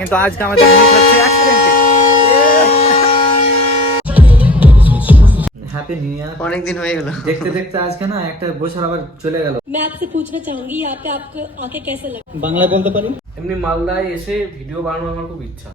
কিন্তু আজকে আমাদের মিট হচ্ছে অ্যাক্সিডেন্টে হ্যাপি নিউ ইয়ার অনেকদিন হয়ে গেল দেখতে দেখতে আজকে না একটা বছর আবার চলে গেল मैं आपसे पूछना चाहूंगी यहाँ पे आपको आके कैसे लगा বাংলা বলতে পারি এমনি মালদায় এসে ভিডিও বানানোর আমার খুব ইচ্ছা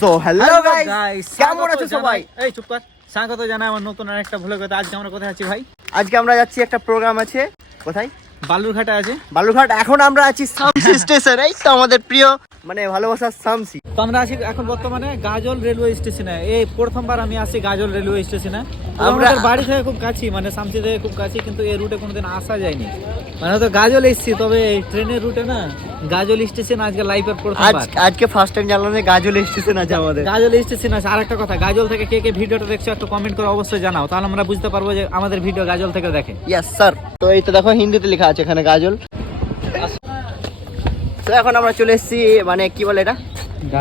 সো হ্যালো গাইস গাইস কেমন আছো সবাই এই চুপ কর স্বাগত জানাই আমার নতুন আরেকটা ভুলে কথা আজকে আমরা কোথায় আছি ভাই আজকে আমরা যাচ্ছি একটা প্রোগ্রাম আছে কোথায় বালুরঘাটে আছে বালুরঘাট এখন আমরা আছি সামসি স্টেশন এই তো আমাদের প্রিয় মানে ভালোবাসার সামসি। তো আমরা আছি এখন বর্তমানে গাজল রেলওয়ে স্টেশনে। এই প্রথমবার আমি আসি গাজল রেলওয়ে স্টেশনে। আমরা- আমাদের বাড়ি থেকে খুব কাছি মানে সামসি থেকে খুব কাছি কিন্তু এই রুটে কোনোদিন আসা যায়নি। মানে তো গাজল এসছি তবে এই ট্রেনের রুটে না গাজল স্টেশন আজকে লাইফের আজ আজকে ফার্স্ট টাইম জানলাম যে গাজল স্টেশন আছে আমাদের। গাজল স্টেশন আছে। আরেকটা কথা গাজল থেকে কে কে ভিডিওটা দেখছ একটু কমেন্ট করে অবশ্যই জানাও। তাহলে আমরা বুঝতে পারব যে আমাদের ভিডিও গাজল থেকে দেখে। ইয়েস স্যার তো এই তো দেখো হিন্দিতে লেখা আছে এখানে গাজল। তো এখন আমরা চলে এসেছি মানে কি বলে এটা?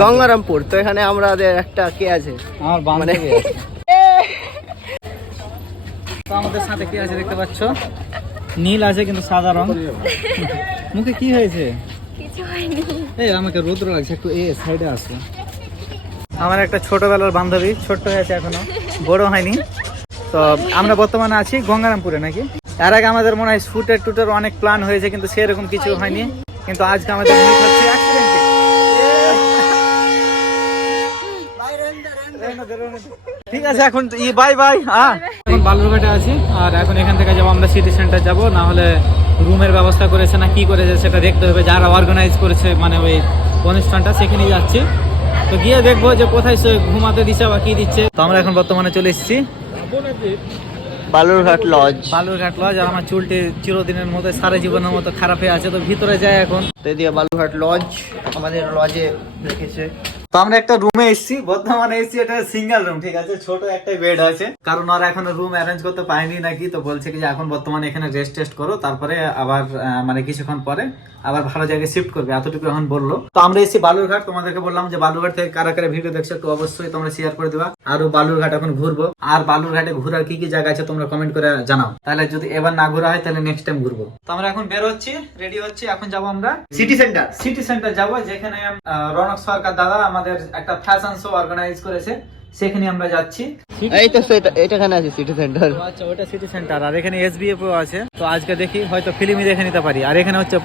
গঙ্গারামপুর। তো এখানে আমাদের একটা কে আছে? আমার মানে তো আমাদের সাথে কি আছে দেখতে পাচ্ছ? নীল আছে কিন্তু সাদা রং। মুখে কি হয়েছে? এই আমাকে রৌদ্র লাগছে একটু এ সাইডে আসো। আমার একটা ছোটবেলার বান্ধবী ছোট্ট হয়েছে এখনও বড় হয়নি। তো আমরা বর্তমানে আছি গঙ্গারামপুরে নাকি? তার আগে আমাদের মনে হয় শুটের টুটের অনেক প্ল্যান হয়েছে কিন্তু সেরকম কিছু হয়নি। কিন্তু আজকে আমাদের মিট হচ্ছে ঠিক আছে, এখন ই বাই বাই হ্যাঁ এখন বালুরঘাটে আছি, আর এখন এখান থেকে যাব আমরা সিটি সেন্টার যাব, না হলে রুমের ব্যবস্থা করেছে না কি করেছে সেটা দেখতে হবে, যারা অর্গানাইজ করেছে মানে ওই অনুষ্ঠানটা, সেখানে যাচ্ছি। তো গিয়ে দেখব যে কোথায় সে ঘুমাতে দিচ্ছে বা কি দিচ্ছে। তো আমরা এখন বর্তমানে চলে এসেছি। বালুরঘাট লজ বালুরঘাট লজ আর আমার চুলটি চিরদিনের মতো সারা জীবনের মতো খারাপ হয়ে আছে তো ভিতরে যায় এখন। তো এদিকে বালুরঘাট লজ আমাদের লজে রেখেছে। তো আমরা একটা রুমে এসেছি বর্তমানে এসেছি এটা সিঙ্গেল রুম ঠিক আছে? ছোট একটা বেড আছে। কারণ ওরা এখনও রুম অ্যারেঞ্জ করতে পারেনি নাকি তো বলছে কি যে এখন বর্তমানে এখানে রেস্ট টেস্ট করো তারপরে আবার মানে কিছুক্ষণ পরে আবার ভালো জায়গায় শিফট করবে এতটুকু এখন বলল। তো আমরা এসেছি বালুরঘাট তোমাদেরকে বললাম যে বালুরঘাট থেকে কারা কারা ভিডিও দেখছ একটু অবশ্যই তোমরা শেয়ার করে দিবা। আরও বালুরঘাট এখন ঘুরবো। আর বালুরঘাটে ঘোরার কি কি জায়গা আছে তোমরা কমেন্ট করে জানাও। তাহলে যদি এবার না ঘোরা হয় তাহলে নেক্সট টাইম ঘুরবো। তো আমরা এখন বের হচ্ছি রেডি হচ্ছি এখন যাব আমরা সিটি সেন্টার সিটি সেন্টার যাব যেখানে রনক সরকার দাদা আমাদের একটা ফ্যাশন শো অর্গানাইজ করেছে সেখানে আমরা যাচ্ছি। এই তো এটা এটাখানে আছে সিটি সেন্টার আচ্ছা ওটা সিটি সেন্টার আর এখানে এসবিএফ আছে। তো আজকে দেখি হয়তো ফিল্মই দেখে নিতে পারি। আর এখানে হচ্ছে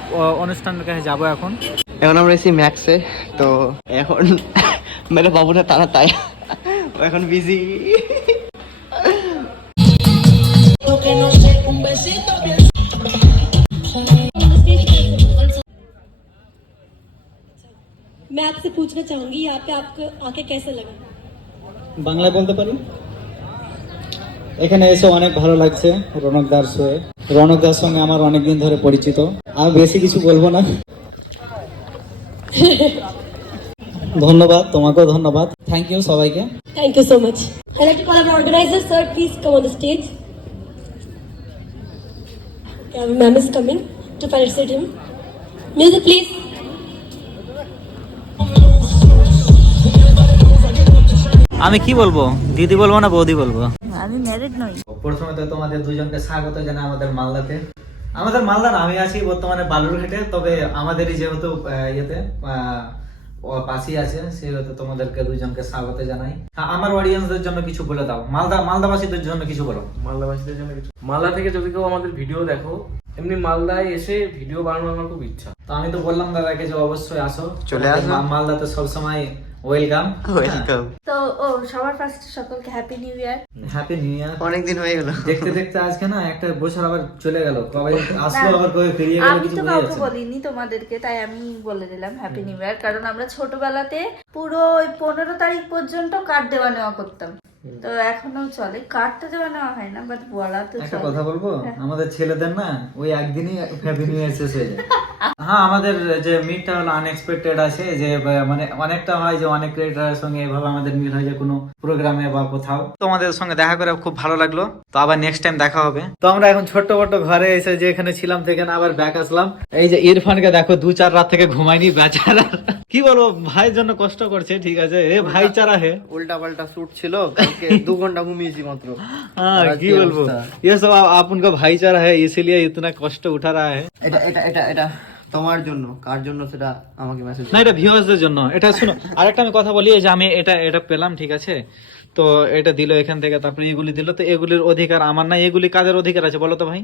অনুষ্ঠানের কাছে যাব এখন। এখন আমরা ম্যাক্সে তো এখন মেরে বাবুটা তারা তাই। এখন বিজি मैं आपसे पूछना चाहूंगी यहाँ पे आपको आके कैसे लगा বাংলা বলতে পারি এখানে এসে অনেক ভালো লাগছে রনক দার শোয়ে রনক দার সঙ্গে আমার অনেকদিন ধরে পরিচিত আর বেশি কিছু বলবো না ধন্যবাদ তোমাকেও ধন্যবাদ থ্যাংক ইউ সবাইকে Thank you so much. I'd like to call our organizer, sir. Please come on the stage. Yeah, ma'am is coming to felicitate him. Music, please. আমি কি বলব? দিদি বলব না বৌদি বলব? আমি ম্যারিড নই। প্রথমে তো তোমাদের দুজনকে স্বাগত জানাই আমাদের মালদাতে। আমাদের মালদা না, আমি আছি বর্তমানে বালুরঘাটে তবে আমাদেরই যেহেতু ইয়েতে পাশেই আছে সেহেতু তোমাদেরকে দুজনকে স্বাগত জানাই। আমার অডিয়েন্সদের জন্য কিছু বলে দাও। মালদা মালদাবাসীদের জন্য কিছু বলো। মালদাবাসীদের জন্য কিছু মালদা থেকে যদি কেউ আমাদের ভিডিও দেখো এমনি মালদায় এসে ভিডিও বানানোর আমার খুব ইচ্ছা। তো আমি তো বললাম দাদাকে যে অবশ্যই আসো। চলে আসো। মালদাতে সবসময় ওয়েলকাম ওয়েলকাম তো ও সবার ফার্স্ট সকলকে happy new year happy new year অনেকদিন হয়ে গেল। দেখতে দেখতে আজকে না একটা বছর আবার চলে গেল। কবে আসলো আবার কবে ফিরিয়ে গেল আমি তো কাউকে বলিনি তোমাদেরকে তাই আমি বলে দিলাম হ্যাপি নিউ ইয়ার কারণ আমরা ছোটবেলাতে পুরো ওই পনেরো তারিখ পর্যন্ত কার্ড দেওয়া নেওয়া করতাম। তো এখনও চলে। নেওয়া হয় না বাট বলা তো একটা কথা বলব? হ্যাঁ। আমাদের ছেলেদের না ওই একদিনই হ্যাপি নিউ ইয়ার শেষ হয়ে যায়। হ্যাঁ আমাদের যে মিটটা হলো আনএক্সপেক্টেড আছে যে মানে অনেকটা হয় যে অনেক ক্রিয়েটারের সঙ্গে এভাবে আমাদের মিট হয় যে কোনো প্রোগ্রামে বা কোথাও। তোমাদের সঙ্গে দেখা করে খুব ভালো লাগল। তো আবার নেক্সট টাইম দেখা হবে। তো আমরা এখন ছোট্ট ছোট্ট ঘরে এসে যে এখানে ছিলাম সেখানে আবার ব্যাক আসলাম। এই যে ইরফানকে দেখো দু চার রাত থেকে ঘুমাইনি বেচারা কি বলব ভাইয়ের জন্য কষ্ট করছে ঠিক আছে। এ ভাইচারা হে। উল্টা পাল্টা শুট ছিল। কালকে দু ঘন্টা ঘুমিয়েছি মাত্র हाँ और आज की की बोलबो अवस्था। ये सब आप, आप उनका भाईचारा है इसीलिए इतना कष्ट उठा रहा है এটা এটা এটা এটা তোমার জন্য কার জন্য সেটা আমাকে মেসেজ না এটা ভিউয়ার্সদের জন্য এটা শুনো আরেকটা আমি কথা বলি এই যে আমি এটা এটা পেলাম ঠিক আছে তো এটা দিল এখান থেকে তারপরে এগুলি দিল তো এগুলির অধিকার আমার না এগুলি কাদের অধিকার আছে বলো তো ভাই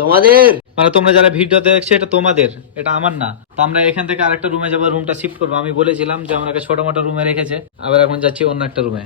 তোমাদের মানে তোমরা যারা ভিডিও দেখছো এটা তোমাদের এটা আমার না তো আমরা এখান থেকে আরেকটা রুমে যাবো রুমটা শিফট করবো আমি বলেছিলাম যে আমরা ছোট মোটো রুমে রেখেছে আবার এখন যাচ্ছি অন্য একটা রুমে